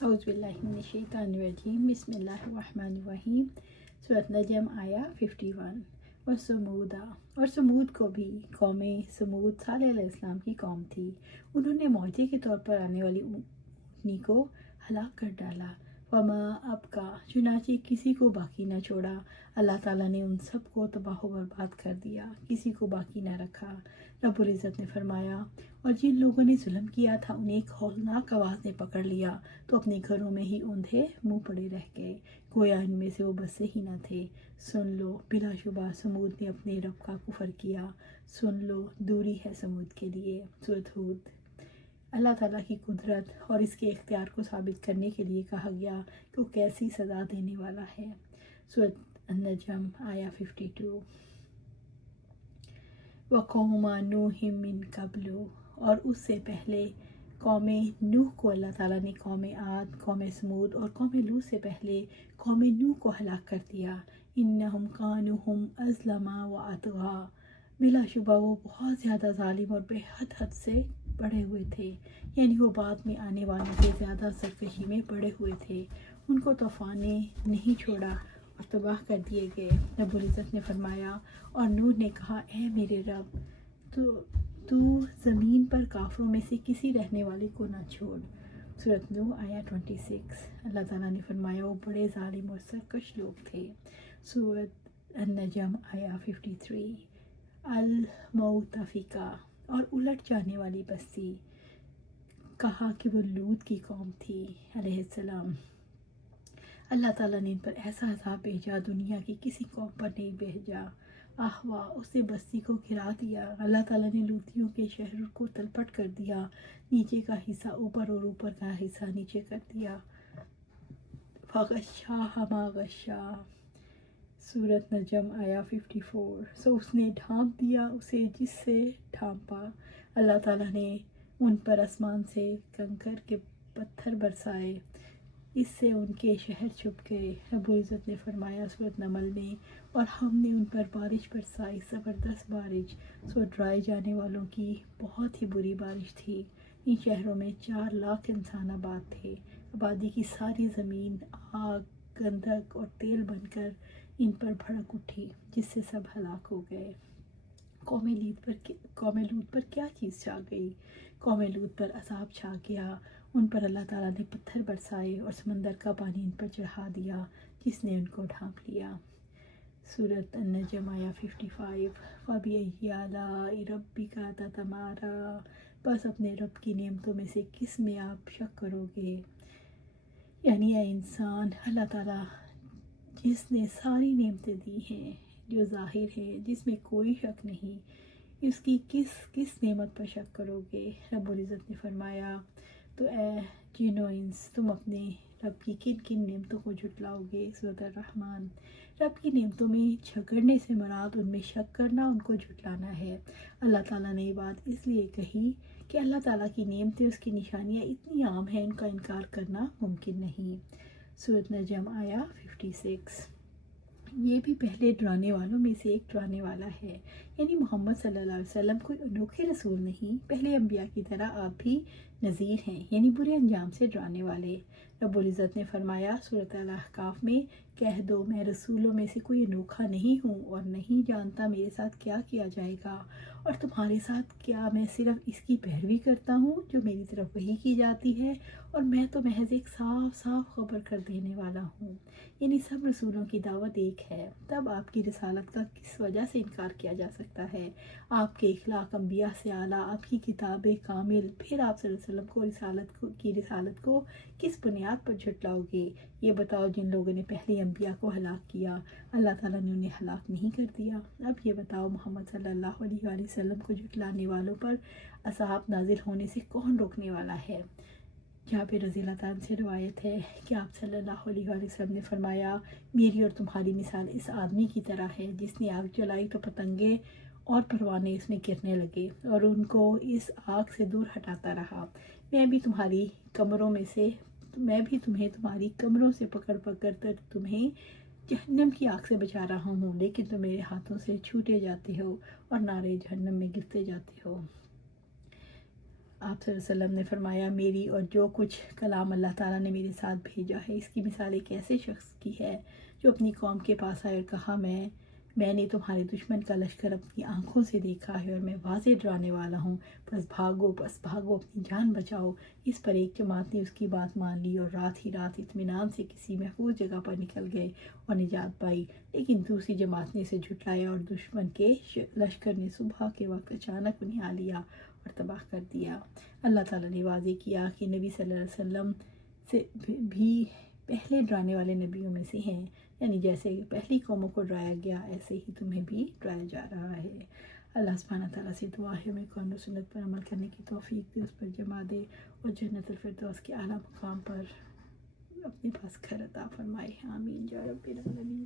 اعوذ باللہ من الشیطان الرجیم، بسم اللہ الرحمن الرحیم۔ سورۃ نجم آیا 51۔ اور سمودا، اور سمود کو بھی، قوم سمود صالح علیہ السلام کی قوم تھی، انہوں نے معجزے کے طور پر آنے والی اونٹنی کو ہلاک کر ڈالا۔ وما ابقا، چنانچہ کسی کو باقی نہ چھوڑا، اللہ تعالیٰ نے ان سب کو تباہ و برباد کر دیا، کسی کو باقی نہ رکھا۔ رب العزت نے فرمایا، اور جن لوگوں نے ظلم کیا تھا انہیں ایک ہولناک آواز نے پکڑ لیا تو اپنے گھروں میں ہی اوندھے منہ پڑے رہ گئے، گویا ان میں سے وہ بسے ہی نہ تھے۔ سن لو، بلا شبہ سمود نے اپنے رب کا کفر کیا، سن لو، دوری ہے سمود کے لیے۔ سورۃ ہود۔ اللہ تعالیٰ کی قدرت اور اس کے اختیار کو ثابت کرنے کے لیے کہا گیا کہ وہ کیسی سزا دینے والا ہے۔ سورۃ النجم آیا 52۔ وقوم نوح من قبل، اور اس سے پہلے قوم نوح کو اللہ تعالیٰ نے قوم عاد، قوم سمود اور قوم لوط سے پہلے قوم نوح کو ہلاک کر دیا۔ انہم کانوا ہم اظلم و اطغی، بلا شبہ وہ بہت زیادہ ظالم اور بے حد سے بڑھے ہوئے تھے، یعنی وہ بعد میں آنے والوں سے زیادہ سرکشی میں پڑے ہوئے تھے۔ ان کو طوفان نے نہیں چھوڑا اور تباہ کر دیے گئے۔ رب العزت نے فرمایا، اور نوح نے کہا، اے میرے رب، تو زمین پر کافروں میں سے کسی رہنے والے کو نہ چھوڑ۔ سورۃ نوح آیا 26۔ اللہ تعالیٰ نے فرمایا، وہ بڑے ظالم اور سرکش لوگ تھے۔ سورۃ النجم آیا 53۔ المؤتفقہ، اور الٹ جانے والی بستی، کہا کہ وہ لوط کی قوم تھی علیہ السلام۔ اللہ تعالیٰ نے ان پر ایسا عذاب بھیجا دنیا کی کسی قوم پر نہیں بھیجا۔ آہوا، اس نے بستی کو گرا دیا۔ اللہ تعالیٰ نے لوطیوں کے شہر کو تلپٹ کر دیا، نیچے کا حصہ اوپر اور اوپر کا حصہ نیچے کر دیا۔ فغشاها ما غشا۔ سورۃ نجم آیا 54۔ سو اس نے ڈھانپ دیا اسے جس سے ڈھانپا۔ اللہ تعالیٰ نے ان پر آسمان سے کنکر کے پتھر برسائے، اس سے ان کے شہر چھپ گئے۔ رب العزت نے فرمایا سورۃ نمل میں، اور ہم نے ان پر بارش برسائی، زبردست بارش، سو ڈرائے جانے والوں کی بہت ہی بری بارش تھی۔ ان شہروں میں 4 لاکھ انسان آباد تھے۔ آبادی کی ساری زمین آگ، گندھک اور تیل بن کر ان پر بھڑک اٹھی، جس سے سب ہلاک ہو گئے۔ قوم لوط پر کیا چیز چھا گئی؟ قوم لوط پر عذاب چھا گیا، ان پر اللہ تعالیٰ نے پتھر برسائے اور سمندر کا پانی ان پر چڑھا دیا، جس نے ان کو ڈھانپ لیا۔ سورۃ النجم آیا 55۔ فَبِأَيِّ آلَاءِ رَبِّكَ تَتَمَارَىٰ، بس اپنے رب کی نعمتوں میں سے کس میں آپ شک کرو گے؟ یعنی اے انسان، اللہ تعالیٰ جس نے ساری نعمتیں دی ہیں، جو ظاہر ہے، جس میں کوئی شک نہیں، اس کی کس نعمت پر شک کرو گے؟ رب العزت نے فرمایا، تو اے جن و انس، تم اپنے رب کی کن کن نعمتوں کو جھٹلاؤ گے؟ سورۃ الرحمن۔ رب کی نعمتوں میں جھگڑنے سے مراد ان میں شک کرنا، ان کو جھٹلانا ہے۔ اللہ تعالیٰ نے یہ بات اس لیے کہی کہ اللہ تعالیٰ کی نعمتیں، اس کی نشانیاں اتنی عام ہیں، ان کا انکار کرنا ممکن نہیں۔ سورۃ نجم آیا 56۔ یہ بھی پہلے ڈرانے والوں میں سے ایک ڈرانے والا ہے، یعنی محمد صلی اللہ علیہ وسلم کوئی انوکھے رسول نہیں، پہلے انبیاء کی طرح آپ بھی نذیر ہیں، یعنی برے انجام سے ڈرانے والے۔ رب العزت نے فرمایا سورۃ الاحقاف میں، کہہ دو میں رسولوں میں سے کوئی انوکھا نہیں ہوں اور نہیں جانتا میرے ساتھ کیا کیا جائے گا، اور تمہارے ساتھ کیا میں صرف اس کی پیروی کرتا ہوں جو میری طرف وحی کی جاتی ہے، اور میں تو محض ایک صاف صاف خبر کر دینے والا ہوں۔ یعنی سب رسولوں کی دعوت ایک ہے، تب آپ کی رسالت کا کس وجہ سے انکار کیا جا سکتا ہے؟ آپ کے اخلاق انبیاء سے اعلیٰ، آپ کی کتاب کامل، پھر آپ صلی اللہ علیہ وسلم کی رسالت کو کس بنیاد پر جھٹلاؤ گے؟ یہ بتاؤ، جن لوگوں نے پہلے انبیاء کو ہلاک کیا، اللہ تعالیٰ نے انہیں ہلاک نہیں کر دیا؟ اب یہ بتاؤ، محمد صلی اللہ علیہ وآلہ وسلم کو جھٹلانے والوں پر عذاب نازل ہونے سے کون روکنے والا ہے؟ جہاں پہ رضی اللہ تعالیٰ سے روایت ہے کہ آپ صلی اللہ علیہ وآلہ وسلم نے فرمایا، میری اور تمہاری مثال اس آدمی کی طرح ہے جس نے آگ جلائی تو پتنگے اور پروانے اس میں گرنے لگے اور ان کو اس آگ سے دور ہٹاتا رہا۔ میں بھی تمہیں تمہاری کمروں سے پکڑ کر تمہیں جہنم کی آگ سے بچا رہا ہوں، لیکن تم میرے ہاتھوں سے چھوٹے جاتے ہو اور نارے جہنم میں گرتے جاتے ہو۔ آپ صلی اللہ علیہ وسلم نے فرمایا میری اور جو کچھ کلام اللہ تعالیٰ نے میرے ساتھ بھیجا ہے اس کی مثال ایک ایسے شخص کی ہے جو اپنی قوم کے پاس آئے اور کہا میں نے تمہارے دشمن کا لشکر اپنی آنکھوں سے دیکھا ہے اور میں واضح ڈرانے والا ہوں، بس بھاگو اپنی جان بچاؤ۔ اس پر ایک جماعت نے اس کی بات مان لی اور رات ہی رات اطمینان سے کسی محفوظ جگہ پر نکل گئے اور نجات پائی، لیکن دوسری جماعت نے اسے جھٹلایا اور دشمن کے لشکر نے صبح کے وقت اچانک انہیں آ لیا اور تباہ کر دیا۔ اللہ تعالیٰ نے واضح کیا کہ نبی صلی اللہ علیہ وسلم سے بھی پہلے ڈرانے والے نبیوں میں سے ہیں، یعنی جیسے پہلی قوموں کو ڈرایا گیا ایسے ہی تمہیں بھی ڈرایا جا رہا ہے۔ اللہ سبحانہ تعالیٰ سے دعا ہے ہمیں قرآن و سنت پر عمل کرنے کی توفیق دے، اس پر جمع دے اور جنت الفردوس کے اعلیٰ مقام پر اپنے پاس گھر عطا فرمائے، آمین یا رب العالمین۔